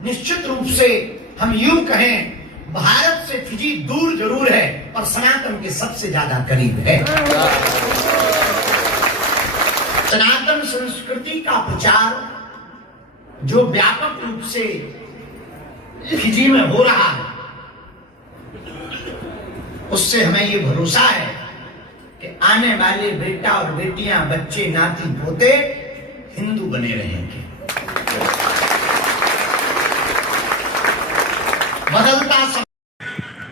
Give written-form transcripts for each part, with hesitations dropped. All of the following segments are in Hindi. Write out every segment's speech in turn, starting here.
निश्चित रूप से हम यूं कहें, भारत से फिजी दूर जरूर है पर सनातन के सबसे ज्यादा करीब है। सनातन संस्कृति का प्रचार जो व्यापक रूप से फिजी में हो रहा है, उससे हमें ये भरोसा है कि आने वाले बेटा और बेटियां, बच्चे, नाती पोते हिंदू बने रहेंगे। बदलता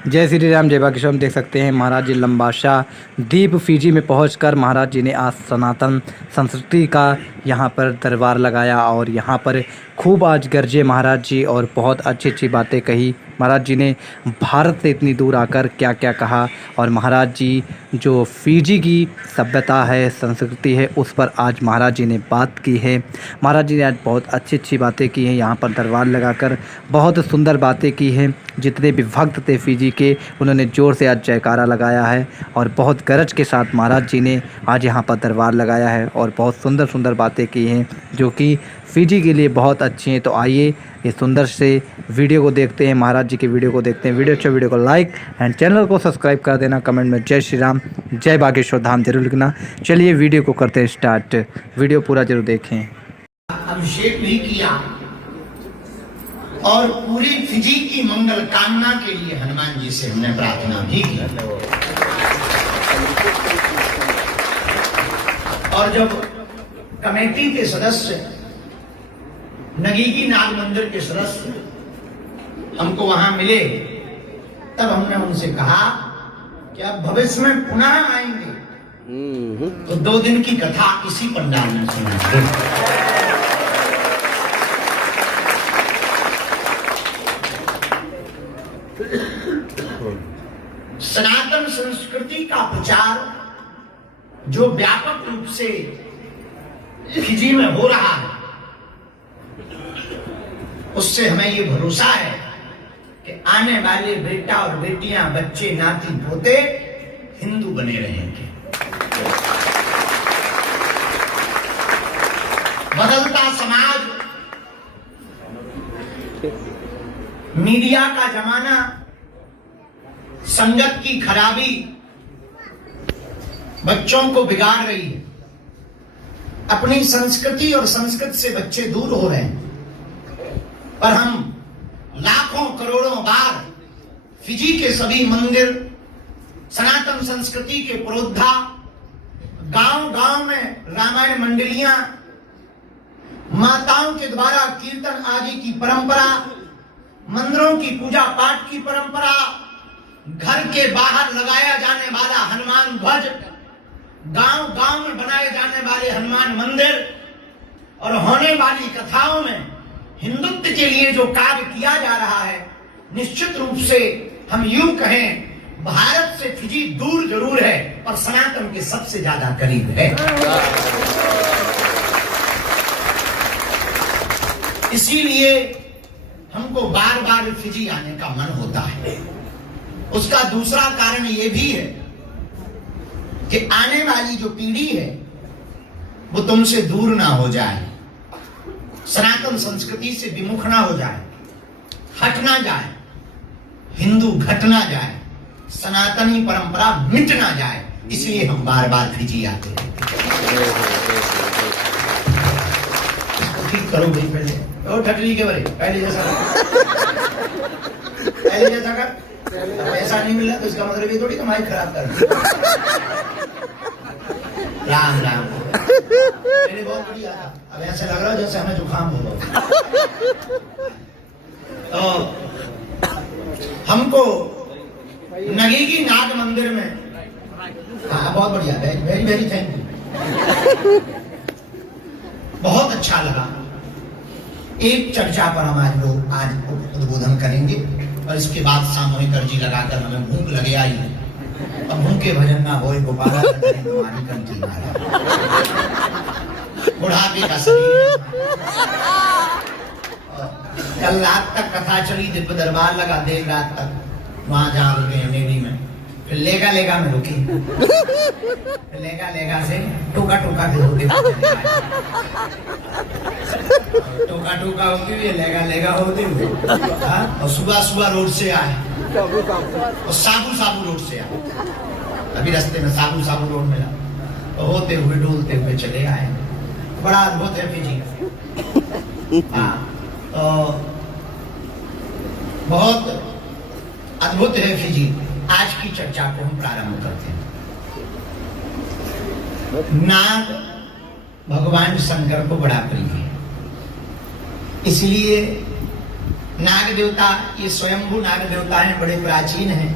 जय श्री राम, जय बागेश्वर। हम देख सकते हैं महाराज जी लंबाशाह द्वीप फिजी में पहुंचकर महाराज जी ने आज सनातन संस्कृति का यहाँ पर दरबार लगाया और यहाँ पर खूब आज गरजे महाराज जी और बहुत अच्छी अच्छी बातें कही। महाराज जी ने भारत से इतनी दूर आकर क्या क्या कहा और महाराज जी जो फिजी की सभ्यता है, संस्कृति है, उस पर आज महाराज जी ने बात की है। महाराज जी ने आज बहुत अच्छी अच्छी बातें की हैं, यहाँ पर दरबार लगाकर बहुत सुंदर बातें की हैं। जितने भी भक्त थे फिजी के, उन्होंने ज़ोर से आज जयकारा लगाया है और बहुत गरज के साथ महाराज जी ने आज यहाँ पर दरबार लगाया है और बहुत सुंदर सुंदर बातें की हैं जो कि फिजी के लिए बहुत अच्छी हैं। तो आइए इस सुंदर से वीडियो को देखते हैं, महाराज जी के वीडियो को देखते हैं। वीडियो को लाइक एंड चैनल को सब्सक्राइब कर देना। कमेंट में जय श्री राम, जय बागेश्वर धाम जरूर लिखना। चलिए वीडियो को करते हैं स्टार्ट। वीडियो पूरा जरूर देखें। अभिषेक भी किया और पूरी फिजी की मंगल कामना के लिए हनुमान जी से हमने प्रार्थना भी की। और जब कमेटी के सदस्य, नगीगी नाग मंदिर के सदस्य हमको वहां मिले, तब हमने उनसे कहा कि अब भविष्य में पुनः आएंगे तो 2 दिन की कथा इसी पंडाल में सुनाएंगे। सनातन संस्कृति का प्रचार जो व्यापक रूप से फिजी में हो रहा है, उससे हमें ये भरोसा है कि आने वाले बेटा और बेटियां, बच्चे, नाती पोते हिंदू बने रहेंगे। बदलता समाज, मीडिया का जमाना, संगत की खराबी बच्चों को बिगाड़ रही है। अपनी संस्कृति और संस्कृत से बच्चे दूर हो रहे हैं। पर हम लाखों करोड़ों बार फिजी के सभी मंदिर, सनातन संस्कृति के पुरोधा, गांव गांव में रामायण मंडलियां, माताओं के द्वारा कीर्तन आदि की परंपरा, मंदिरों की पूजा पाठ की परंपरा, घर के बाहर लगाया जाने वाला हनुमान ध्वज, गांव गांव में बनाए जाने वाले हनुमान मंदिर और होने वाली कथाओं में हिंदुत्व के लिए जो कार्य किया जा रहा है, निश्चित रूप से हम यूं कहें, भारत से फिजी दूर जरूर है पर सनातन के सबसे ज्यादा करीब है। इसीलिए हमको बार बार फिजी आने का मन होता है। उसका दूसरा कारण यह भी है कि आने वाली जो पीढ़ी है वो तुमसे दूर ना हो जाए, सनातन संस्कृति से विमुख ना हो जाए, हट ना जाए, हिंदू घट ना जाए, सनातनी परंपरा मिट ना जाए। इसलिए हम बार बार फिजी आते हैं। ठीक करो भाई, पहले और ठटरी के भाई पहले जैसा कर। पैसा नहीं मिल रहा तो इसका मतलब ये थोड़ी कमाई खराब कर। राम राम, पहले बहुत बढ़िया था, अब ऐसा लग रहा है जैसे हमें जुकाम हो गया। तो हमको नगीगी नाग मंदिर में, हाँ बहुत बढ़िया, वेरी वेरी थैंक यू, बहुत अच्छा लगा। एक चर्चा पर हम आज उद्बोधन करेंगे और इसके बाद सामूहिक अर्जी लगाकर हमें भूख लगे आई है। अब भूखे भजन ना होए गोपाला तुम्हारी कंठी मारा, बुढ़ापे का शरीर। कल रात तक कथा चली, दिव्य दरबार लगा देर रात तक, वहां जहाँ रुके हैं नेवी में। फिर लेगा लेगा में रुकी, लेगा लेगा से टोका टोका के होते हुए चले आए। टोका टोका होते हुए लेगा लेगा होते हुए, हाँ, और सुबह सुबह रोड से आए और साबू साबू रोड से आए। अभी रास्ते में साबू साबू रोड मिला तो होते हुए डोलते हुए चले आए। बड़ा अद्भुत है फिजी। हाँ, तो बहुत अद्भुत है फिजी। आज की चर्चा को हम प्रारंभ करते हैं। नाग भगवान शंकर को बड़ा प्रिय है, इसलिए नाग देवता, ये स्वयंभू नाग देवता हैं, बड़े प्राचीन हैं।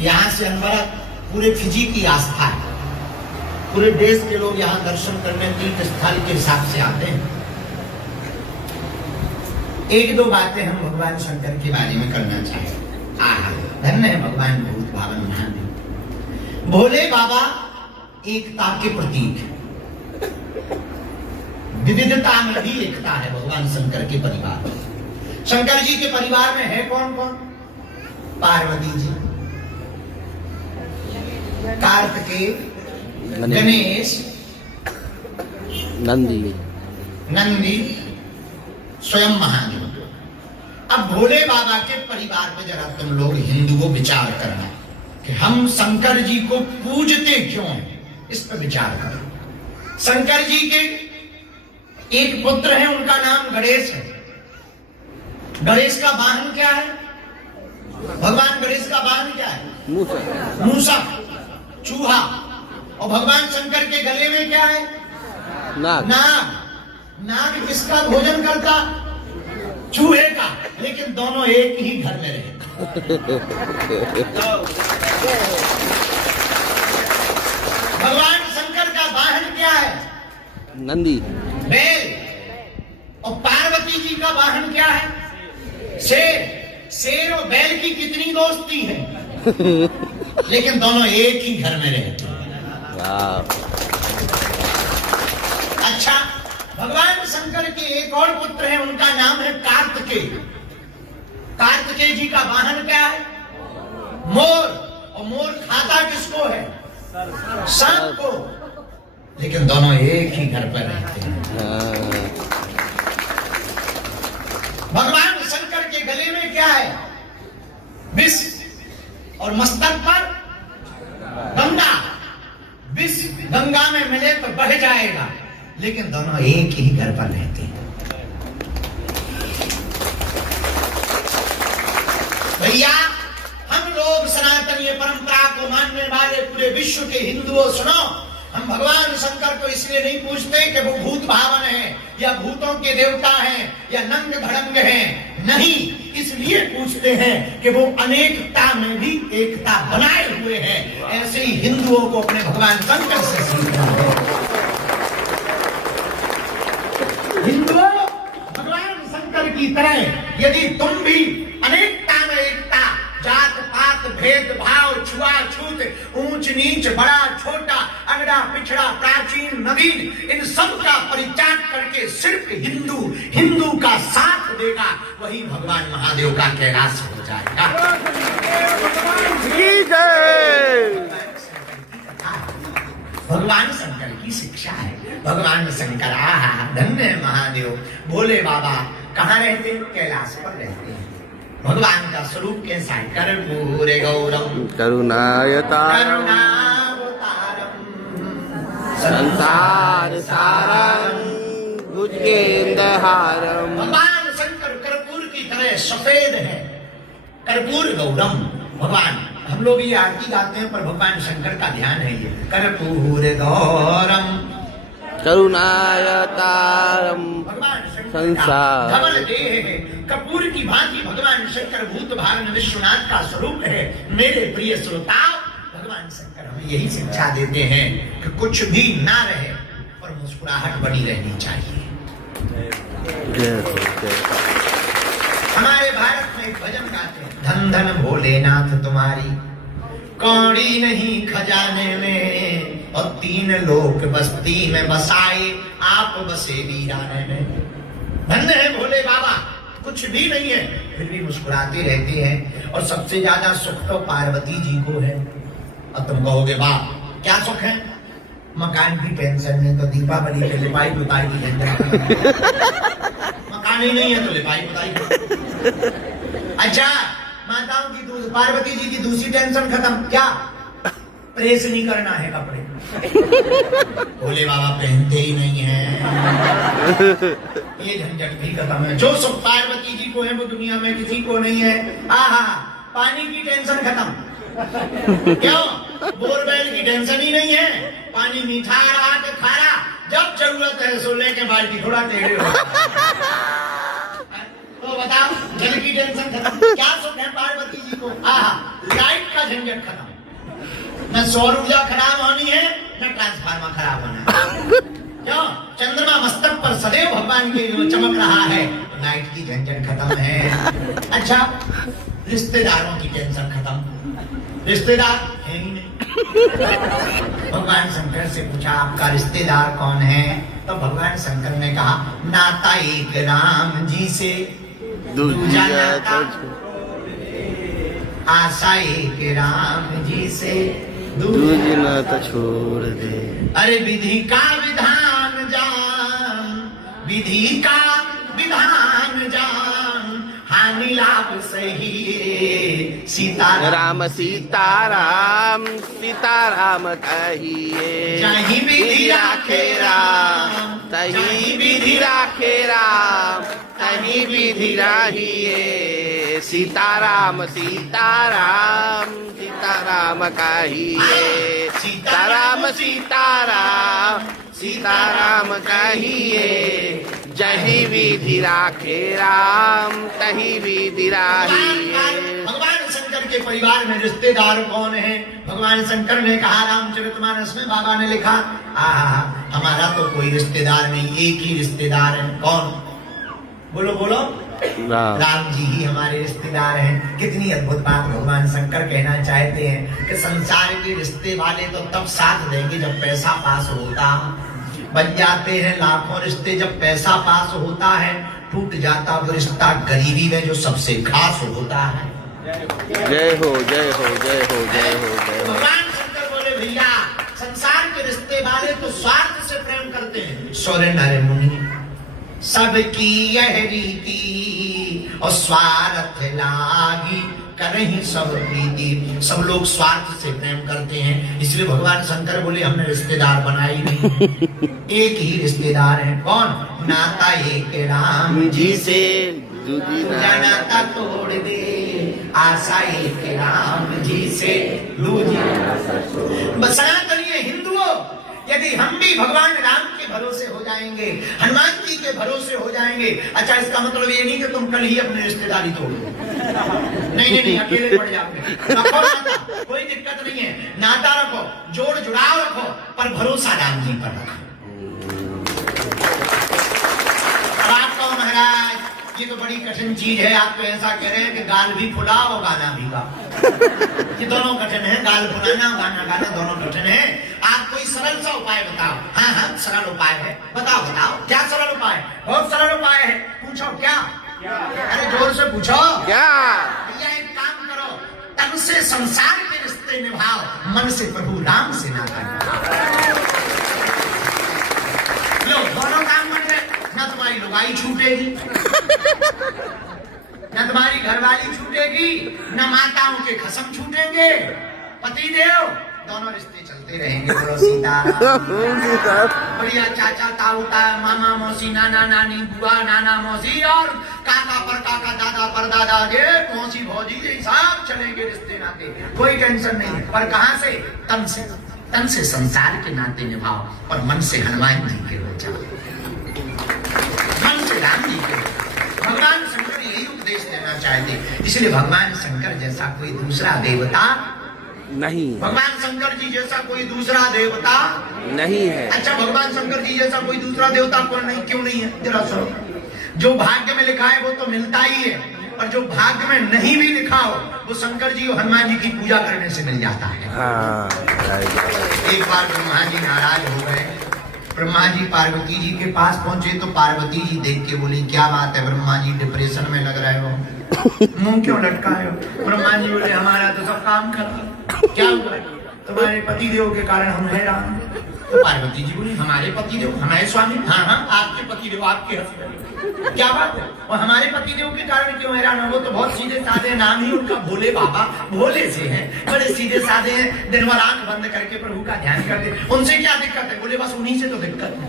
यहाँ से अनवरत पूरे फिजी की आस्था है। पूरे देश के लोग यहाँ दर्शन करने तीर्थ स्थल के हिसाब से आते हैं। एक दो बातें हम भगवान शंकर के बारे में करना चाहें। धन्य है भगवान भूत भावन महादेव। भोले बाबा एकता के प्रतीक है। विविधता में भी एकता है भगवान शंकर के परिवार में। शंकर जी के परिवार में है कौन कौन? पार्वती जी, कार्तिकेय, गणेश, नंदी, स्वयं महादेव। अब भोले बाबा के परिवार पे जरा तुम लोग हिंदुओं विचार करना कि हम शंकर जी को पूजते क्यों हैं, इस पर विचार करो। शंकर जी के एक पुत्र है, उनका नाम गणेश है। गणेश का वाहन क्या है? भगवान गणेश का वाहन क्या है? मूसक, चूहा। और भगवान शंकर के गले में क्या है? नाग। नाग किसका भोजन करता? चूहे का। लेकिन दोनों एक ही घर में रहे। भगवान शंकर का वाहन क्या है? नंदी, बैल। और पार्वती जी का वाहन क्या है? शेर। शेर और बैल की कितनी दोस्ती है, लेकिन दोनों एक ही घर में रहते हैं। अच्छा, भगवान शंकर के एक और पुत्र है, उनका नाम है कार्तिकेय। कार्तिकेय जी का वाहन क्या है? मोर। और मोर खाता किसको है? सांप को। लेकिन दोनों एक ही घर पर रहते हैं। भगवान शंकर के गले में क्या है? विष। और मस्तक पर गंगा। विष गंगा में मिले तो बह जाएगा, लेकिन दोनों एक ही घर पर रहते हैं। भैया, हम लोग सनातनीय परंपरा को मानने वाले पूरे विश्व के हिंदुओं, सुनो, हम भगवान शंकर को इसलिए नहीं पूछते कि वो भूत भावन है या भूतों के देवता हैं या नंग धड़ंग हैं। नहीं, इसलिए पूछते हैं कि वो अनेकता में भी एकता बनाए हुए हैं। ऐसे ही हिंदुओं को अपने भगवान शंकर से सीखना है। हिंदुओं, भगवान शंकर की तरह यदि तुम भी अनेकता में एकता, जात पात भेदभाव, छुआछूत, ऊंच नीच, बड़ा छोटा, अगड़ा पिछड़ा, प्राचीन नवीन, इन सब का परित्याग करके सिर्फ हिंदू का साथ देगा, वही भगवान महादेव का कैलाश हो जाएगा। भगवान शंकर की शिक्षा है। भगवान शंकर, धन्य महादेव। भोले बाबा कहाँ रहते? कैलाश पर रहते हैं। भगवान का स्वरूप कैसा है? कर्पूर गौरम करुणावतारम संसार सारम भुजगेंद्रहारम। भगवान शंकर कर्पूर की तरह सफेद है। कर्पूर गौरम भगवान। हम लोग ये आरती गाते हैं, पर भगवान शंकर का ध्यान है ये कर्पूर गौरम करुणावतारम भगवान संसार। धवल देह है, कपूर की भांति भगवान शंकर भूत भावन विश्वनाथ का स्वरूप है। मेरे प्रिय श्रोताओ, भगवान शंकर हमें यही शिक्षा देते हैं कि कुछ भी ना रहे पर मुस्कुराहट बनी रहनी चाहिए। हमारे भारत में एक भजन गाते हैं, धन धन भोलेनाथ तुम्हारी कौड़ी नहीं खजाने में, और तीन लोक बस्ती में बसाए आप बसे वीराने में। धन्य है भोले बाबा, कुछ कुछ भी नहीं है, फिर भी मुस्कुराते रहते हैं। और सबसे ज्यादा सुख तो पार्वती जी को है। अब तुम कहोगे वाह क्या सुख है, मकान की टेंशन नहीं तो दीपावली के लिपाई पुताई की झंझट, मकान ही नहीं है तो लिपाई पुताई। अच्छा माताओं की पार्वती जी की दूसरी टेंशन खत्म, क्या, प्रेस नहीं करना है कपड़े। भोले बाबा पहनते ही नहीं है, ये झंझट भी खत्म है। जो सुख पार्वती जी को है वो दुनिया में किसी को नहीं है। आहा, पानी की टेंशन खत्म। क्यों, बोरवेल की टेंशन ही नहीं है, पानी मीठा आ रहा कि खारा, जब जरूरत है सो लेके बाल्टी थोड़ा टेढ़े हो। तो बताओ, जल की टेंशन खत्म। क्या सुख है पार्वती जी को, आहा, लाइट का झंझट खत्म। न सौर ऊर्जा खराब होनी है, न ट्रांसफार्मर खराब होना है। क्यों, चंद्रमा मस्तक पर सदैव भगवान के चमक रहा है, लाइट की झंझट खत्म है। अच्छा, रिश्तेदारों की टेंशन खत्म, रिश्तेदार है ही नहीं। भगवान शंकर से पूछा आपका रिश्तेदार कौन है, तो भगवान शंकर ने कहा नाता एक राम जी से, दूजा नाता आशा एक राम जी से, दूजी नाता छोड़ दे। अरे विधि का विधान जान, विधि का विधान जान, हानि लाभ सही राम सीताराम, सीताराम कहिए। जहीं विधि राखे राम, तहीं विधि राखे राम, तहीं विधि राहिए। सीताराम सीताराम, सीताराम कहिए। सीताराम सीताराम, सीताराम कहिए। जहीं विधि राखे राम, तहीं विधि राहिए। भगवान शंकर के परिवार में रिश्तेदार कौन है, भगवान शंकर ने कहा रामचरितमानस में बाबा ने लिखा, आहा हमारा तो कोई रिश्तेदार नहीं, एक ही रिश्तेदार है। कौन, बोलो बोलो, राम जी ही हमारे रिश्तेदार हैं। कितनी अद्भुत बात भगवान शंकर कहना चाहते हैं कि संसार के रिश्ते वाले तो तब साथ देंगे जब पैसा पास होता, बन जाते हैं लाखों रिश्ते जब पैसा पास होता है, टूट जाता वो रिश्ता गरीबी में जो सबसे खास होता है। जय हो जय हो जय हो जय हो जय हो। भगवान शंकर बोले भैया संसार के रिश्ते वाले तो स्वार्थ से प्रेम करते हैं। सौरे नारे मुनि सबकी यह रीति और स्वार्थ लागी करही सब प्रीति, सब लोग स्वार्थ से प्रेम करते हैं। इसलिए भगवान शंकर बोले हमने रिश्तेदार बनाए ही नहीं, एक ही रिश्तेदार है। कौन, नाता एक राम जी से, दूजा नाता तोड़ दे, आशा एक राम जी से, सनातनीय हिंदुओं यदि हम भी भगवान राम के भरोसे हो जाएंगे, हनुमान जी के भरोसे हो जाएंगे, अच्छा इसका मतलब ये नहीं कि तुम कल ही अपनी रिश्तेदारी तोड़ दो। नहीं, अकेले पड़ जाओगे। रखो नाता, कोई दिक्कत नहीं है, नाता रखो, जोड़ जुड़ाव रखो, पर भरोसा राम जी पर रखो। और आप कहो महाराज ये तो बड़ी कठिन चीज है, आप तो ऐसा कह रहे हैं कि गाल भी फुला और गाना भी गा। ये दोनों कठिन है, गाल फुलाना गाना गाना दोनों कठिन है। आप कोई सरल सा उपाय बताओ। हाँ सरल उपाय है, बताओ क्या सरल उपाय, बहुत सरल उपाय है। पूछो क्या, अरे जोर से पूछो क्या। भैया एक काम करो, तन से संसार के रिश्ते निभाओ, मन से प्रभु राम से नाता निभाओ। लो दोनों काम कर रहे, न तुम्हारी लुगाई छूटेगी, न तुम्हारी घरवाली छूटेगी, न माताओं के खसम छूटेंगे, पति देव दोनों रिश्ते चलते रहेंगे। बोलो सीताराम। बढ़िया चाचा ताऊ मामा मौसी नाना नानी बुआ नाना मौसी और काका पर काका दादा पर दादा जेठ मौसी भौजी ये सब चलेंगे रिश्ते नाते, कोई टेंशन नहीं। पर कहाँ से, तन से संसार के नाते निभाओ और मन से हनुमान जी के हो जाओ, मन से राम जी के। भगवान शंकर यही उपदेश देना चाहते, इसलिए भगवान शंकर जैसा कोई दूसरा देवता नहीं, भगवान शंकर जी जैसा कोई दूसरा देवता नहीं है। अच्छा भगवान शंकर जी जैसा कोई दूसरा देवता कौन नहीं, क्यों नहीं है, जरा सुनो। जो भाग्य में लिखा है वो तो मिलता ही है, और जो भाग्य में नहीं भी लिखा हो वो शंकर जी और हनुमान जी की पूजा करने से मिल जाता है। हाँ। एक बार ब्रह्मा जी नाराज हो गए, ब्रह्मा जी पार्वती जी के पास पहुंचे तो पार्वती जी देख के बोली, क्या बात है ब्रह्मा जी, डिप्रेशन में लग रहे हो, मुंह क्यों लटकाए हो? ब्रह्मा जी बोले, हमारा तो सब काम खराब, क्या हुआ? तुम्हारे पति देव के कारण हम हैरान। तो पार्वती जी बोली, हमारे पति देव, हमारे स्वामी? हाँ हाँ, आपके पति देव, आपके हस्बैंड। क्या बात है? और हमारे पति देव के कारण क्यों हैरान हो? वो तो बहुत सीधे साधे, नाम ही उनका भोले बाबा, भोले से हैं, बड़े सीधे साधे हैं, दिन भर आंख बंद करके प्रभु का ध्यान करते। उनसे क्या दिक्कत है? बोले, बस उन्हीं से तो दिक्कत है।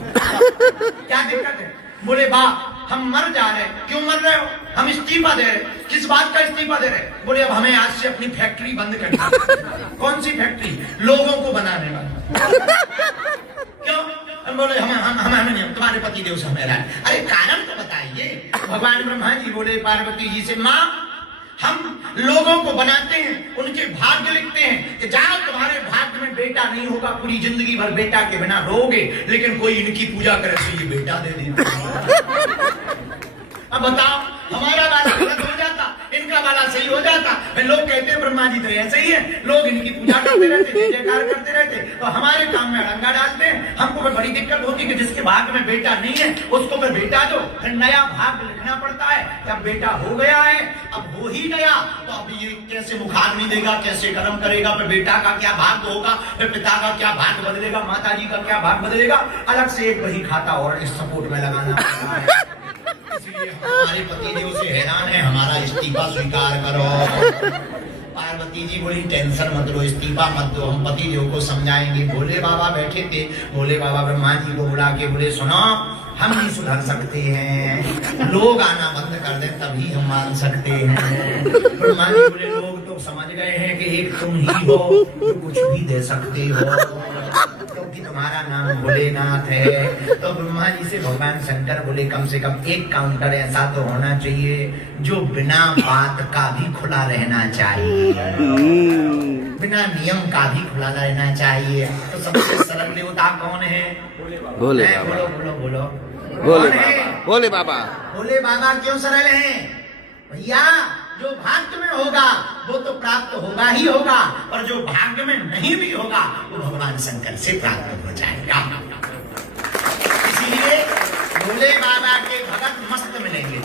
क्या दिक्कत है? बोले, बा हम मर जा रहे हैं। क्यों मर रहे हो? हम इस्तीफा दे रहे। किस बात का इस्तीफा दे रहे? बोले, अब हमें आज से अपनी फैक्ट्री बंद करनी है। कौन सी फैक्ट्री? लोगों को बनाने वाली। क्यों? हम बोले, हमें नहीं, तुम्हारे पति देव से हमें रहा है। अरे कारण तो बताइए। भगवान ब्रह्मा जी बोले पार्वती जी से, माँ हम लोगों को बनाते हैं, उनके भाग्य लिखते हैं कि जाओ तुम्हारे भाग्य में बेटा नहीं होगा, पूरी जिंदगी भर बेटा के बिना रहोगे, लेकिन कोई इनकी पूजा करे तो ये बेटा दे देता। अब बताओ, हमारा वाला गलत हो जाता, इनका वाला सही हो जाता। लोग कहते हैं ब्रह्मा जी तो ऐसे ही है, लोग इनकी पूजा करते रहते, जय जयकार करते रहते, तो हमारे काम में रंगा डालते हैं। हमको फिर बड़ी दिक्कत होती कि जिसके भाग्य में बेटा नहीं है उसको फिर बेटा दो, फिर नया भाग्य लिखना पड़ता है। जब बेटा हो गया है, अब हो ही गया, तो अब ये कैसे मुखाग्नि देगा, कैसे कर्म करेगा, फिर बेटा का क्या भाग्य होगा, फिर पिता का क्या भाग्य बदलेगा, माता जी का क्या भाग्य बदलेगा, अलग से एक वही खाता और इस सपोर्ट में लगाना पड़ता है। इसलिए हमारे पति देव से हैरान है, हमारा इस्तीफा स्वीकार करो। पार्वती जी बोली, टेंशन मत लो, इस्तीफा मत दो, हम पति देव को समझाएंगे। भोले बाबा बैठे थे, भोले बाबा ब्रह्मा जी को बुला के बोले, सुनो हम नहीं सुधर सकते हैं, लोग आना बंद कर दें तभी हम मान सकते हैं। ब्रह्मा जी बोले, लोग तो समझ गए हैं कि एक तुम ही हो जो कुछ भी दे सकते हो, क्योंकि तुम्हारा नाम भोलेनाथ है। तो ब्रह्मा जी से भगवान शंकर बोले, कम से कम एक काउंटर ऐसा तो होना चाहिए जो बिना बात का भी खुला रहना चाहिए, बिना नियम का भी खुला रहना चाहिए। तो सबसे सरल देवता कौन है? भोले बाबा। बोलो बोलो बोलो, भोले बाबा। भोले बाबा। भोले बाबा क्यों सरल हैं? भैया, जो भाग्य में होगा वो तो प्राप्त होगा ही होगा, और जो भाग्य में नहीं भी होगा वो भगवान शंकर से प्राप्त हो जाएगा। इसीलिए भोले बाबा के भगत मस्त मिलेंगे,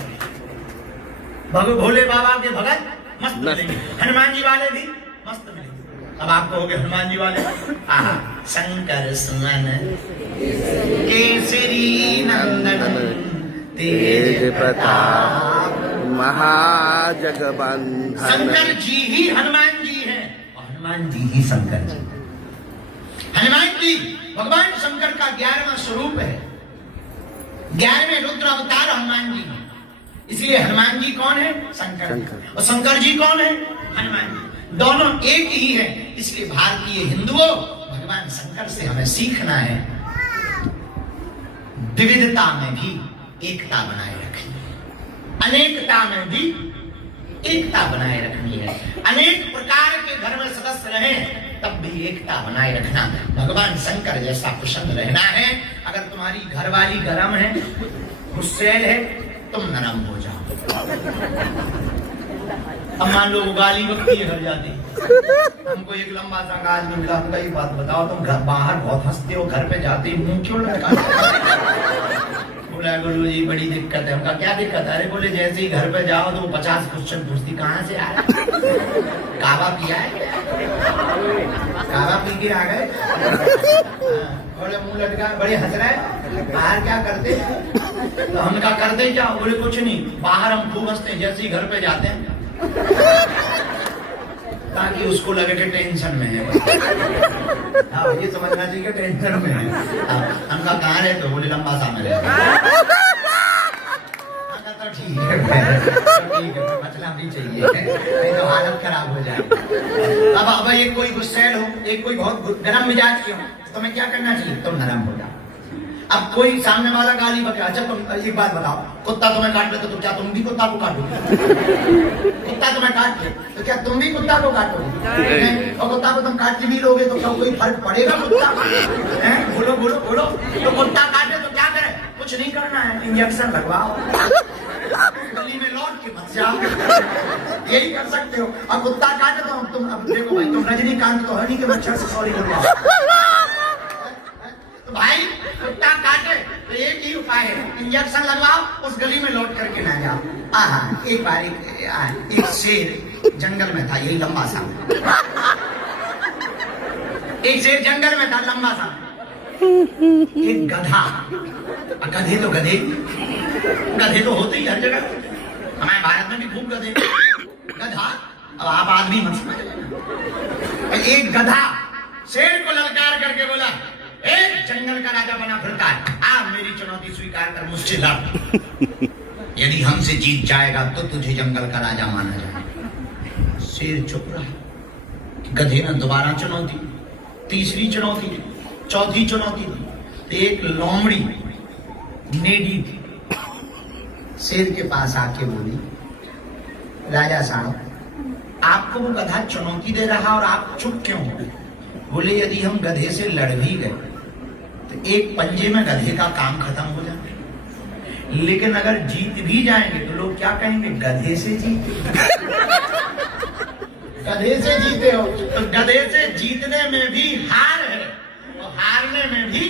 भोले बाबा के भगत मस्त मिलेंगे, हनुमान जी वाले भी मस्त मिलेंगे। अब आप कहोगे हनुमान जी वाले, शंकर सुमन केसरी नंदन तेज प्रताप महाजगबंधन। शंकर जी ही हनुमान जी हैं और हनुमान जी ही शंकर जी। हनुमान जी भगवान शंकर का 11वां स्वरूप है, 11वें रुद्र अवतार हनुमान जी हैं। इसलिए हनुमान जी कौन है? शंकर। और शंकर जी कौन है? हनुमान जी। दोनों एक ही है। इसलिए भारतीय हिंदुओं, भगवान शंकर से हमें सीखना है, विविधता में भी एकता बनाए रखनी है, अनेकता में भी एकता बनाए रखनी है। अनेक प्रकार के घर में सदस्य रहें तब भी एकता बनाए रखना, भगवान शंकर जैसा कुशल रहना है। अगर तुम्हारी घरवाली गरम है, गुस्सैल है, तुम नरम हो जाओ। अब मान लो गाली बकती है घर जाती, हमको एक लंबा सा गाल मिला, हमको एक बात बताओ, तुम घर बाहर बहुत हंसते हो, घर पे जाते ही मुंह क्यों लटकाते? बोला, गुरु जी बड़ी दिक्कत है। हमका क्या दिक्कत है? अरे बोले, जैसे ही घर पे जाओ तो 50 क्वेश्चन पूछती, कहाँ से आ रहा है? कावा पिया है? कावा पी के आ गए? बोले मुंह लटका, बड़े हंस रहे, बाहर क्या करते? तो हम क्या करते क्या? बोले कुछ नहीं, बाहर हम खूब हंसते हैं, जैसे ही घर पे जाते हैं ताकि उसको लगे कि टेंशन में है। हाँ, ये समझना चाहिए कि टेंशन में है। हमका कहाँ रहे? तो बोले लंबा सा में रहे। तो ठीक है, मचला भी चाहिए, नहीं तो हालत खराब हो जाए। अब ये कोई गुस्सैल हो, एक कोई बहुत गरम मिजाज की हो, तो मैं क्या करना चाहिए? तुम नरम हो जाओ। अब कोई सामने वाला गाली बके, अच्छा तुम एक बात बताओ, कुत्ता तुम्हें काट ले तो क्या तुम भी कुत्ता को काटोगे? कुत्ता तुम्हें काट ले तो क्या तुम भी कुत्ता को काटोगे? और कुत्ता को तुम काट भी लोगे तो क्या कोई फर्क पड़ेगा? कुत्ता बोलो बोलो बोलो, तो कुत्ता काटे तो क्या करे? कुछ नहीं करना है, इंजेक्शन लगवाओ, गली में लौट के मत जाओ, यही कर सकते हो। अब कुत्ता काटे तो तुम, अब देखो भाई, तुम रजनीकांत तो है नहीं कि मच्छर से सॉरी करवाओ। तो भाई कुत्ता एक ही उपाय है, इंजेक्शन लगवाओ, उस गली में लौट करके ना जाओ। एक बार एक शेर जंगल में था, यही लंबा सा, एक शेर जंगल में था लंबा सा, एक गधा, गधे तो होते ही हर जगह, हमारे भारत में भी खूब गधे, गधा, अब आप आदमी मत समझ लेना। एक गधा शेर को ललकार करके बोला, ए जंगल का राजा बना फिरता है, मेरी चुनौती स्वीकार कर, मुझसे लड़, यदि हमसे जीत जाएगा तो तुझे जंगल का राजा माना जाएगा। शेर चुप रहा। गधे ने दोबारा चुनौती, तीसरी चुनौती, चौथी चुनौती, एक लोमड़ी नेडी थी, शेर के पास आके बोली, राजा साहब, आपको वो गधा चुनौती दे रहा और आप चुप क्यों हो? बोले, यदि हम गधे से लड़ भी गए तो एक पंजे में गधे का काम खत्म हो जाए, लेकिन अगर जीत भी जाएंगे तो लोग क्या कहेंगे, गधे से जीते, गधे से जीते हो। तो गधे से जीतने में भी हार है और हारने में भी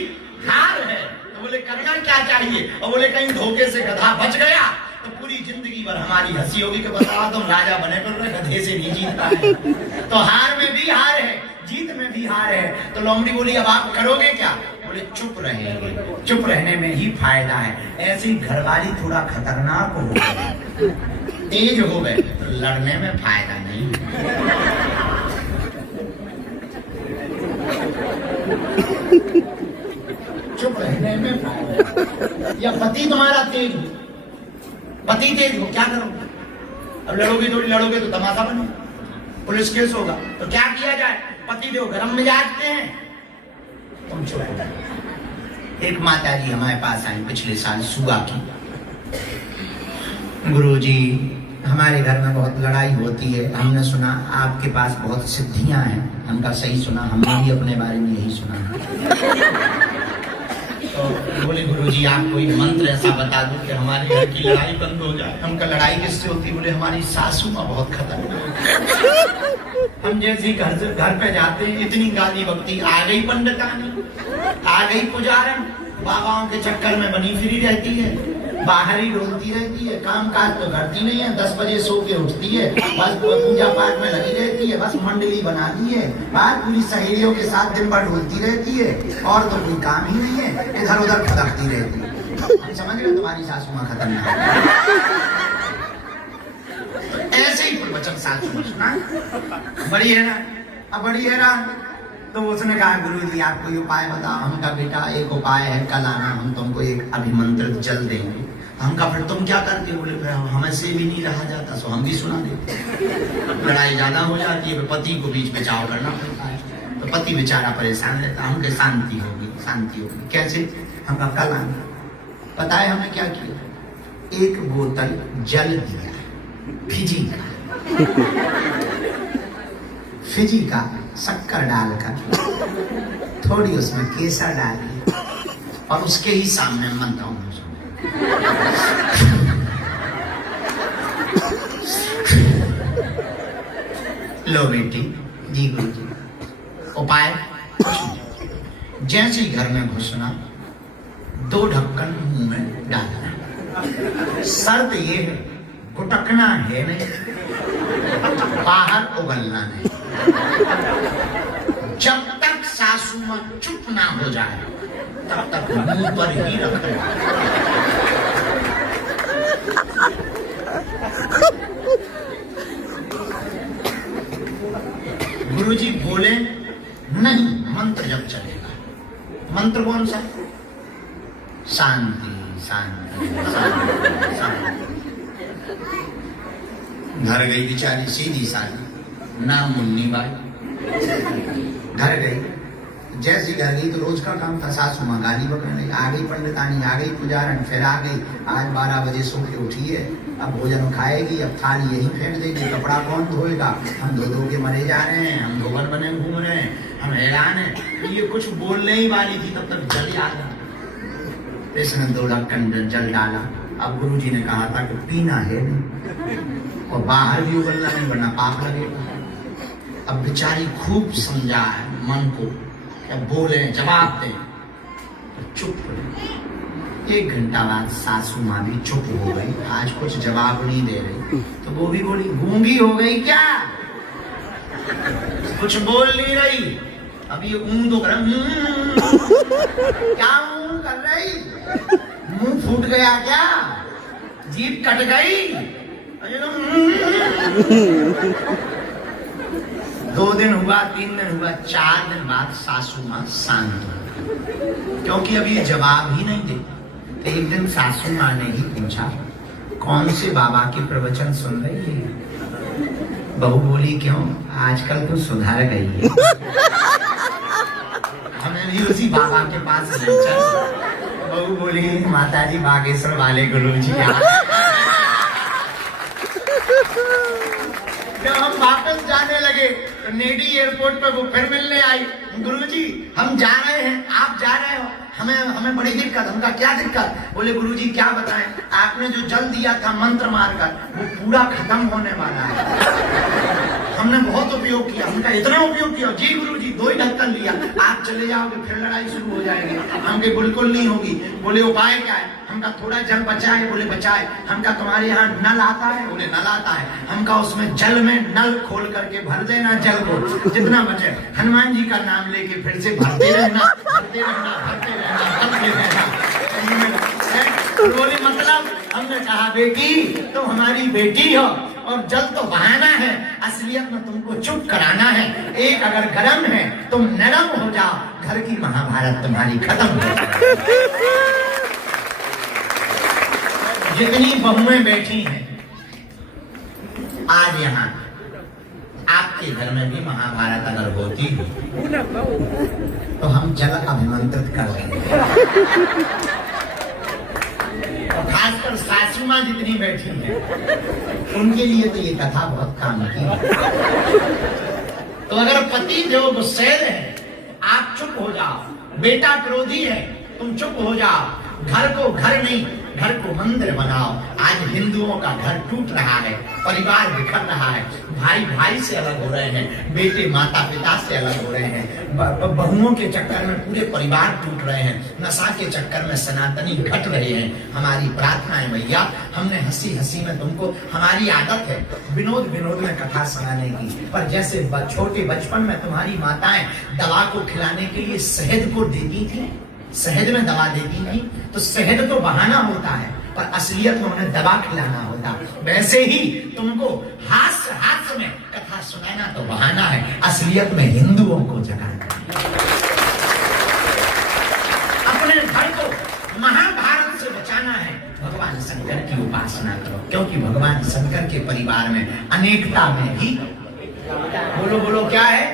हार है। तो बोले करना क्या चाहिए? और बोले कहीं धोखे से गधा बच गया तो पूरी जिंदगी भर हमारी हंसी होगी कि बताओ तुम राजा बने पर गधे से नहीं जीतता है। तो हार में भी हार है, जीत में भी हार है। तो लोमड़ी बोली, अब आप करोगे क्या? बोले चुप रहेंगे, चुप रहने में ही फायदा है। ऐसी घरवाली थोड़ा खतरनाक हो गए, तेज हो गए तो लड़ने में फायदा नहीं। चुप रहने में फायदा। या पति तुम्हारा तेज हो, पति तेज हो, क्या करोगे? अब लड़ोगे तो तमाशा बनो, पुलिस केस होगा। तो क्या किया जाए? पति देव गरम मिजाज के हैं, तुम चुप रहो। एक माता जी हमारे पास आई पिछले साल सुगा की, गुरुजी हमारे घर में बहुत लड़ाई होती है, हमने सुना आपके पास बहुत सिद्धियां हैं। हमका सही सुना, हमने भी अपने बारे में यही सुना है। तो बोले गुरुजी आप कोई मंत्र ऐसा बता दो कि हमारे घर की लड़ाई बंद हो जाए। हमका लड़ाई किससे होती? बोले हमारी सासू माँ बहुत खतरनाक, हम जैसे घर पे जाते हैं इतनी गाली बकती, आ गई पंडितानी, आ गई पुजारन, बाबाओं के चक्कर में बनी फिरी रहती है, बाहर ही डोलती रहती है, काम काज तो करती नहीं है, 10 बजे सो के उठती है, बस पूजा पाठ में लगी रहती है, बस मंडली बना दी है, बाहर पूरी सहेलियों के साथ दिन भर डोलती रहती है, और तो कोई काम ही नहीं है, इधर उधर फुदकती रहती है। समझ रहे तुम्हारी सासू माँ खतरनाक। ऐसे ही प्रवचन सासू माँ सुना, बड़ी है ना, अब बड़ी है ना। तो उसने कहा गुरुजी आप कोई उपाय बताओ। हमका बेटा एक उपाय है, कल आना, हम तुमको एक अभिमंत्रित जल देंगे। हमका फिर तुम क्या करते हो? बोले फिर हमें से भी नहीं रहा जाता, सो हम भी सुना देते। लड़ाई ज्यादा हो जाती है, पति को बीच बचाव करना पड़ता है, तो पति बेचारा परेशान रहता। हमके शांति होगी, शांति होगी। कैसे? हमका कल आना। पता है हमने क्या किया? एक बोतल जल दिया, फिजी का शक्कर डालकर, थोड़ी उसमें केसर डाली और उसके ही सामने मंत्र हूं, लो बेटी। जी गुरुजी। उपाय? जैसे ही घर में घुसना 2 ढक्कन मुंह में डालना। शर्त ये है गुटकना है नहीं, बाहर उगलना नहीं। जब तक सासू मां चुप ना हो जाए तब तक मुंह पर ही रखना। गुरुजी बोले नहीं, मंत्र जब चलेगा। मंत्र कौन सा? शांति शांति शांति शांति। घर गई बेचारी सीधी सादी, नाम मुन्नी बाई। घर गई, जैसी घर गई तो रोज का काम था, सासू माँ गाली पकड़ने, आ गई पंडितानी, आ गई पुजारन, फिर आ गई। आज 12 बजे सो के उठी है, अब भोजन खाएगी, अब थाली यही फेंक देगी, कपड़ा कौन धोएगा? हम धो के मरे जा रहे हैं, हम धोबन बने घूम रहे हैं, हम हैरान है। ये कुछ बोलने ही वाली थी तब तक जल आ गया। इसने 2 ढक्कन जल डाला। अब गुरुजी ने कहा था कि पीना है नहीं और बाहर भी उगलना नहीं, वरना पाप लगेगा। अब बेचारी खूब समझाए मन को, क्या बोले जवाब दे, तो चुप हो। 1 घंटा बाद सासू माँ भी चुप हो गई, आज कुछ जवाब नहीं दे रही। तो वो भी बोली, गूंगी हो गई क्या, कुछ बोल नहीं रही। अब ये तो कर क्या कर रही, मुंह फूट गया क्या, जीभ कट गई। 2 दिन हुआ, 3 दिन हुआ, 4 दिन बाद सासू माँ शांत हो, क्योंकि अब ये जवाब ही नहीं दे। तो एक दिन सासू माँ ने ही पूछा, कौन से बाबा के प्रवचन सुन रही है। बहू बोली, क्यों, आजकल तो सुधर गई है। हमें भी उसी बाबा के पास ले चल। बहू बोली, माताजी बागेश्वर वाले गुरुजी आ। जब हम वापस जाने लगे तो नेडी एयरपोर्ट पर वो फिर मिलने आई, गुरुजी हम जा रहे हैं, आप जा रहे हो, हमें बड़ी दिक्कत। हमका क्या दिक्कत, बोले गुरुजी क्या बताएं, आपने जो जल दिया था मंत्र मारकर वो पूरा खत्म होने वाला है। हमने बहुत उपयोग किया, उनका इतना उपयोग किया, जी गुरुजी 2 ही ढक्कन लिया, आप चले जाओगे फिर लड़ाई शुरू हो जाएगी। हमके बिल्कुल नहीं होगी। बोले उपाय क्या है, हमका थोड़ा जल बचा है, बोले बचा है। हमका तुम्हारे यहाँ नल आता है, बोले नल आता है। हमका उसमें जल में नल खोल करके भर देना जल को, जितना बचे हनुमान जी का नाम लेके फिर से भरते रहना, भरते रहना, भरते रहना, भरते रहना। बोले मतलब, हमने कहा बेटी तुम हमारी बेटी हो और जल तो बहाना है, असलियत में तुमको चुप कराना है। एक अगर गर्म है तुम नरम हो जाओ, घर की महाभारत तुम्हारी खत्म हो जाए। जितनी बहुएं बैठी हैं आज यहाँ, आपके घर में भी महाभारत अगर होती तो हम जल अभिमंत्रित कर रहे हैं। खासकर सासू माँ जितनी बैठी हैं, उनके लिए तो ये कथा बहुत काम की। तो अगर पति जो गुस्से है, आप चुप हो जाओ। बेटा क्रोधी है, तुम चुप हो जाओ। घर को घर नहीं, घर को मंदिर बनाओ। आज हिंदुओं का घर टूट रहा है, परिवार बिखर रहा है, भाई भाई से अलग हो रहे हैं, बेटे माता पिता से अलग हो रहे हैं, बहुओं के चक्कर में पूरे परिवार टूट रहे हैं, नशा के चक्कर में सनातनी घट रहे हैं। हमारी प्रार्थना है भैया, हमने हंसी हंसी में तुमको, हमारी आदत है विनोद विनोद में कथा सुनाने की, पर जैसे छोटे बचपन में तुम्हारी माताएं दवा को खिलाने के लिए शहद को देती थी, शहद में दवा देती नहीं, तो शहद तो बहाना होता है पर असलियत में उन्हें दवा खिलाना होता। वैसे ही तुमको हास्य हास्य में कथा सुनाना तो बहाना है, असलियत में हिंदुओं को जगाना। अपने घर को महाभारत से बचाना है, भगवान शंकर की उपासना करो, क्योंकि भगवान शंकर के परिवार में अनेकता में ही, बोलो बोलो क्या है,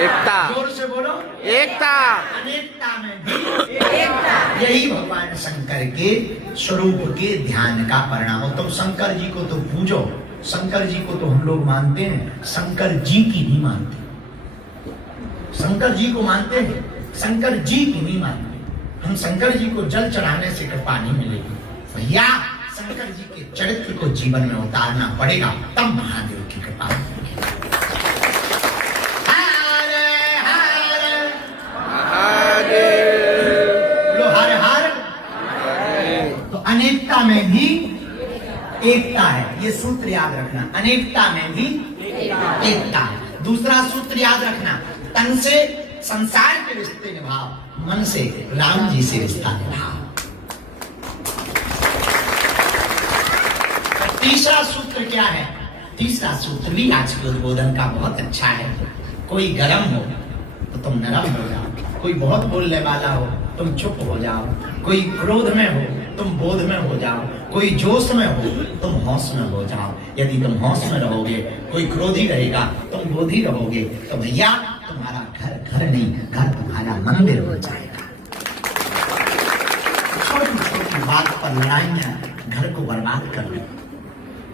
एकता, जोर से बोलो, एकता, अनेकता में भी एकता। यही भगवान शंकर के स्वरूप के ध्यान का परिणाम हो। तुम शंकर जी को तो पूजो, शंकर जी को तो हम लोग मानते हैं, शंकर जी की नहीं मानते। शंकर जी को मानते हैं, शंकर जी की नहीं मानते। हम शंकर जी को जल चढ़ाने से कृपा नहीं मिलेगी भैया, शंकर जी के चरित्र को जीवन में उतारना पड़ेगा, तब महादेव की कृपा होगी। तो अनेकता में भी एकता है, ये सूत्र याद रखना। अनेकता में भी एकता। दूसरा सूत्र याद रखना, तन से संसार के रिश्ते निभाओ, मन से राम जी से रिश्ता निभाओ। तीसरा सूत्र क्या है, तीसरा सूत्र भी आज के उद्बोधन का बहुत अच्छा है। कोई गर्म हो तो तुम नरम हो जाओ, कोई बहुत बोलने वाला हो तुम चुप हो जाओ, कोई क्रोध में हो तुम बोध में हो जाओ, कोई जोश में हो तुम होश में हो जाओ। यदि तुम होश में रहोगे, कोई क्रोधी रहेगा, तुम बोधी रहोगे, तो भैया तुम्हारा घर घर नहीं, घर तुम्हारा मंदिर हो जाएगा। छोटी छोटी बात पर लड़ाइयां घर को बर्बाद कर दी।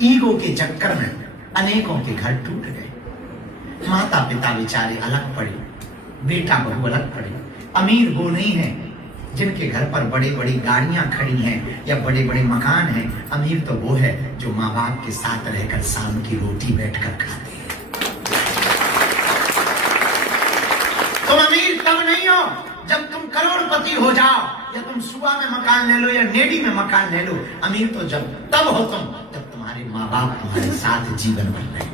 ईगो के चक्कर में अनेकों के घर टूट गए। माता पिता बेचारे अलग पड़े, बेटा बहू अलग पड़े। अमीर वो नहीं है जिनके घर पर बड़ी बड़ी गाड़ियां खड़ी हैं या बड़े बड़े मकान हैं। अमीर तो वो है जो माँ बाप के साथ रहकर शाम की रोटी बैठकर खाते हैं। तुम अमीर तब नहीं हो जब तुम करोड़पति हो जाओ, या तुम सुबह में मकान ले लो या नेडी में मकान ले लो। अमीर तो जब तब हो तुम जब तुम्हारे माँ बाप तुम्हारे साथ जीवन भर रहे।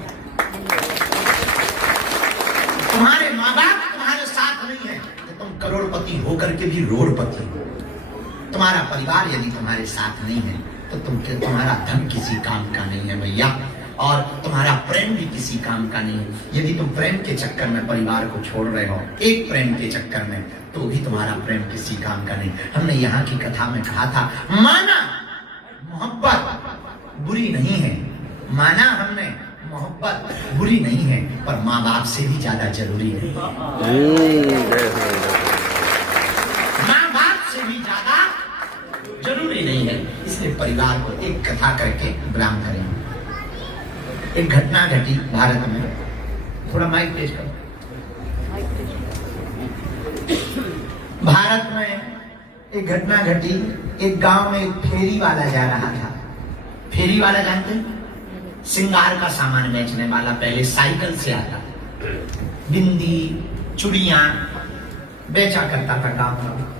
तुम्हारे माँ बाप तुम्हारे साथ नहीं है तो तुम करोड़पति होकर के भी रोडपति हो। तुम्हारा परिवार यदि तुम्हारे साथ नहीं है तो तुम्हारा धन किसी काम का नहीं है भैया, और तुम्हारा प्रेम भी किसी काम का नहीं है। यदि तुम प्रेम के चक्कर में परिवार को छोड़ रहे हो, एक प्रेम के चक्कर में, तो भी तुम्हारा प्रेम किसी काम का नहीं। हमने यहाँ की कथा में कहा था, माना मोहब्बत बुरी नहीं है, माना हमने मोहब्बत बुरी नहीं है, पर माँ बाप से भी ज्यादा जरूरी है। माँ बाप से भी ज्यादा जरूरी नहीं है। इसलिए परिवार को एक कथा करके विराम करें। एक घटना घटी भारत में, थोड़ा माइक तेज करो। भारत में एक घटना घटी, एक गांव में एक फेरी वाला जा रहा था। फेरी वाला जानते हैं? श्रृंगार का सामान बेचने वाला। पहले साइकिल से आता, बिंदी चूड़ियां बेचा करता था गांव में।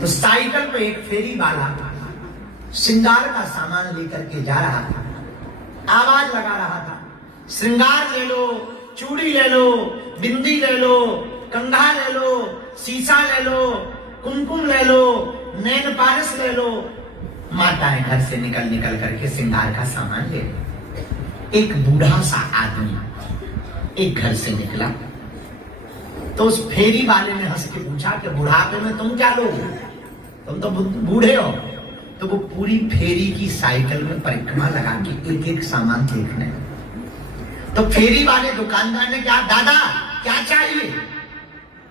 तो साइकिल पे एक फेरी वाला श्रृंगार का सामान लेकर के जा रहा था, आवाज लगा रहा था, श्रृंगार ले लो, चूड़ी ले लो, बिंदी ले लो, कंघा ले लो, शीशा ले लो, कुमकुम ले लो, नैन पालिश ले लो। माताएं घर से निकल करके श्रृंगार का सामान ले लो। एक बूढ़ा सा आदमी एक घर से निकला तो उस फेरी वाले ने हंस के पूछा कि बुढ़ापे में तुम क्या लोगे, तुम तो बूढ़े हो। तो वो पूरी फेरी की साइकिल में परिक्रमा लगा के एक एक सामान देखने। तो फेरी वाले दुकानदार ने कहा, दादा क्या चाहिए?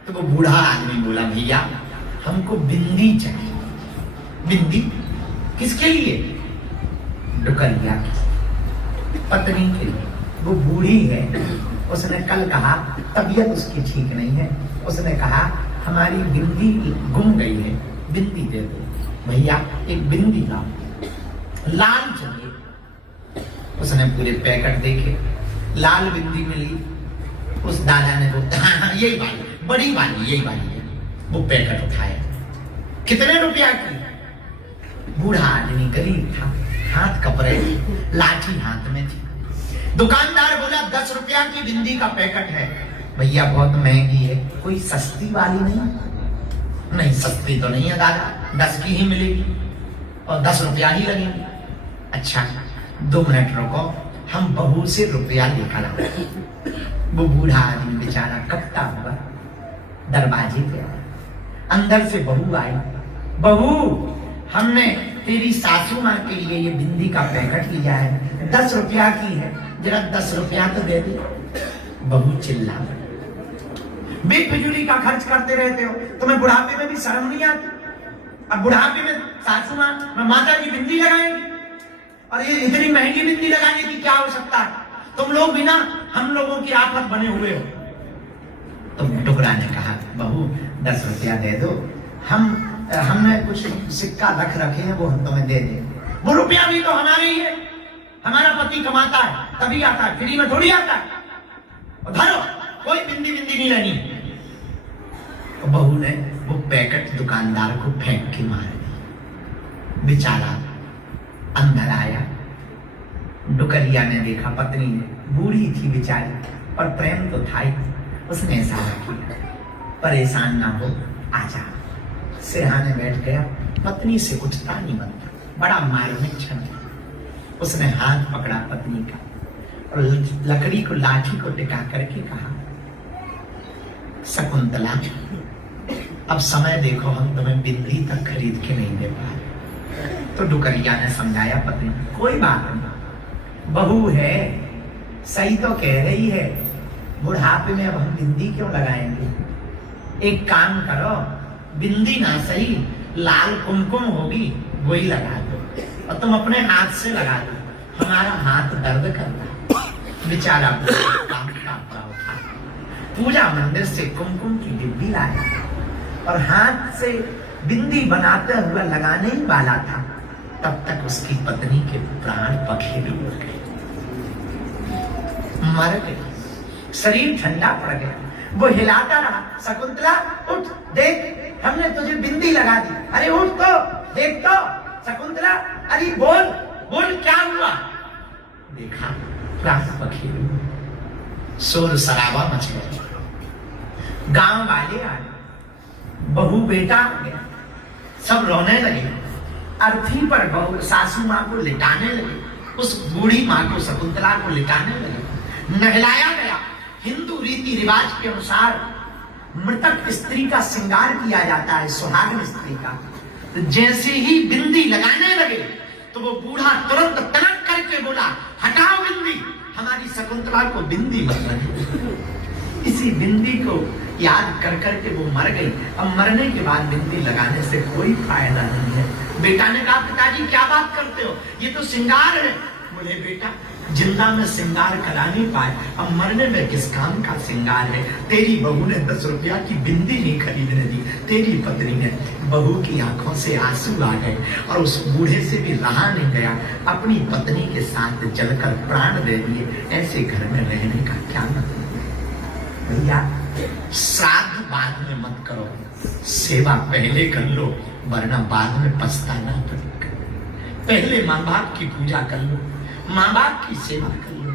तो वो बूढ़ा आदमी बोला, भैया हमको बिंदी चाहिए। बिंदी किसके लिए? डुकरिया की पत्नी के लिए। वो बूढ़ी है, उसने कल कहा तबीयत उसकी ठीक नहीं है, उसने कहा हमारी बिंदी गुम गई है, बिंदी दे दो। भैया एक बिंदी लाओ, लाल चाहिए। उसने पूरे पैकेट देखे, लाल बिंदी मिली। उस दादा ने बोला, हाँ यही वाली, बड़ी वाली, यही वाली है। वो पैकेट उठाया, कितने रुपया की? बूढ़ा आदमी गरीब था, हाथ कपड़े, लाठी हाथ में थी। दुकानदार बोला 10 रुपया की बिंदी का पैकेट है। भैया बहुत महंगी है, कोई सस्ती वाली नहीं? नहीं सस्ती तो नहीं है दादा, 10 की ही मिलेगी और 10 रुपया ही लगेगी। अच्छा 2 मिनट रुको, हम बहू से रुपया लेकर आए। वो बूढ़ा आदमी बेचारा कपता हुआ दरवाजे पे आया, अंदर से बहू आई। बहू हमने तेरी सासू माँ के लिए ये बिंदी का पैकेट लिया है, 10 रुपया की है, जरा 10 रुपया तो दे दे। बहू चिल्ला, बेफिजूली का खर्च करते रहते हो, तुम्हें बुढ़ापे में भी शर्म नहीं आती? अब बुढ़ापे में सासू माँ माता की बिंदी लगाएंगी, और ये इतनी महंगी बिंदी लगाने की क्या हो सकता है? तुम लोग भी ना हम लोगों की आफत बने हुए हो। तो टुकड़ा ने कहा, बहू 10 रुपया दे दो, हमने कुछ सिक्का रख रखे हैं, वो हम तुम्हें दे दे। वो रुपया भी तो हमारे ही है, हमारा पति कमाता है तभी आता है, फ्री में थोड़ी आता है। और धरो, कोई बिंदी नहीं लेनी। तो बहू ने वो पैकेट दुकानदार को फेंक के मार दी। बेचारा अंदर आया, डुकरिया ने देखा, पत्नी ने, बूढ़ी थी बेचारी और प्रेम तो था ही। उसने इशारा किया, परेशान ना हो, आजा। सिरहाने बैठ गया, पत्नी से उठता नहीं बनता, बड़ा मार्मिक क्षण। उसने हाथ पकड़ा पत्नी का और लकड़ी को, लाठी को टिका करके कहा, शकुंतला अब समय देखो, हम तुम्हें बिंदी तक खरीद के नहीं दे पाए। तो डुकरिया ने समझाया पत्नी, कोई बात नहीं, बहू है, सही तो कह रही है, बुढ़ापे में अब हम बिंदी क्यों लगाएंगे? एक काम करो, बिंदी ना सही, लाल कुमकुम होगी वही लगा दो, और तुम अपने हाथ से लगा दो, हमारा हाथ दर्द करता। बेचारा काम कांपता उठा, पूजा मंदिर से कुमकुम की डिब्बी लाया और हाथ से बिंदी बनाते हुए लगाने ही वाला था, तब तक उसकी पत्नी के प्राण पखेरु उड़ गए, मर गए, शरीर ठंडा पड़ गया। वो हिलाता रहा, शकुंतला उठ देख, हमने तुझे बिंदी लगा दी, अरे उठ तो देख तो शकुंतला, अरे बोल बोल क्या हुआ। देखा रात पखेरु, शोर शराबा मच गया, गांव वाले आए, बहू बेटा आ गया, सब रोने लगे, अर्थी पर बहू सासू माँ को लिटाने लगे, उस बूढ़ी माँ को शकुंतला को लिटाने लगे। नहलाया गया, हिंदू रीति रिवाज के अनुसार मृतक स्त्री का श्रृंगार किया जाता है, सुहागन स्त्री का। तो जैसे ही बिंदी लगाने लगे तो वो बूढ़ा तुरंत तनक करके बोला, हटाओ बिंदी, हमारी शकुंतला को बिंदी मत लगी। इसी बिंदी को याद कर करके वो मर गई। अब मरने के बाद बिंदी लगाने से कोई फायदा नहीं है। बेटा ने कहा, पिताजी क्या बात करते हो, ये तो श्रृंगार है। बोले बेटा, जिंदा में श्रृंगार करा नहीं पाए, अब मरने में किस काम का श्रृंगार है। तेरी बहू ने 10 रुपया की बिंदी नहीं खरीदने दी, तेरी पत्नी ने। बहू की आंखों से आंसू आ गए और उस बूढ़े से भी रहा नहीं गया, अपनी पत्नी के साथ जलकर प्राण दे दिए। ऐसे घर में रहने का क्या मतलब भैया। श्राद्ध बाद में मत करो, सेवा पहले कर लो, वरना बाद में पछताना पड़ेगा। पहले माँ बाप की पूजा कर लो, माँ बाप की सेवा कर लो,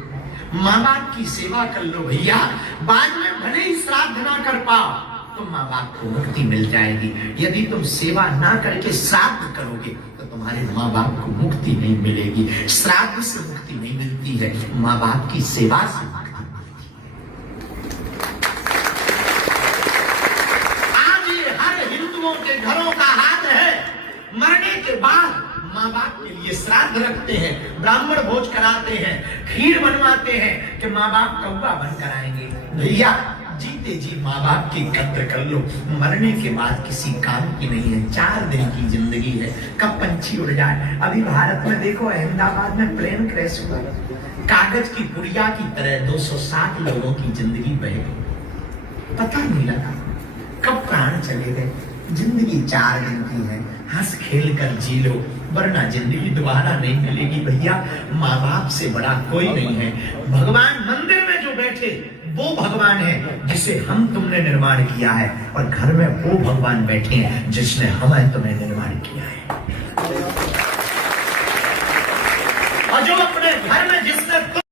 माँ बाप की सेवा कर लो भैया। बाद में भले ही श्राद्ध ना कर पाओ तो माँ बाप को मुक्ति मिल जाएगी। यदि तुम सेवा ना करके श्राद्ध करोगे तो तुम्हारे माँ बाप को मुक्ति नहीं मिलेगी। श्राद्ध से मुक्ति नहीं मिलती है, माँ बाप की सेवा से मुक्ति मिलती है। आज ये हर हिंदुओं के घरों का हाल है, मरने के बाद माँ बाप के लिए श्राद्ध रखते हैं, ब्राह्मण भोज कराते हैं, खीर बनवाते हैं कि माँ बाप कौवा बनकर आएंगे। भैया जीते जी माँ बाप की कद्र कर लो, मरने के बाद किसी काम की नहीं है। 4 दिन की जिंदगी है, कब पंछी उड़ जाए। अभी भारत में देखो, अहमदाबाद में प्लेन क्रैश हुआ, कागज की पुड़िया की तरह 260 लोगों की जिंदगी बह गई, पता नहीं लगा कब प्राण चले गए। जिंदगी 4 दिन की है, हंस खेल कर जी लो, वरना जिंदगी दोबारा नहीं मिलेगी। भैया माँ बाप से बड़ा कोई नहीं है। भगवान मंदिर में जो बैठे वो भगवान है जिसे हम तुमने निर्माण किया है, और घर में वो भगवान बैठे हैं जिसने हमें तुम्हें निर्माण किया है। और जो अपने घर में जिसने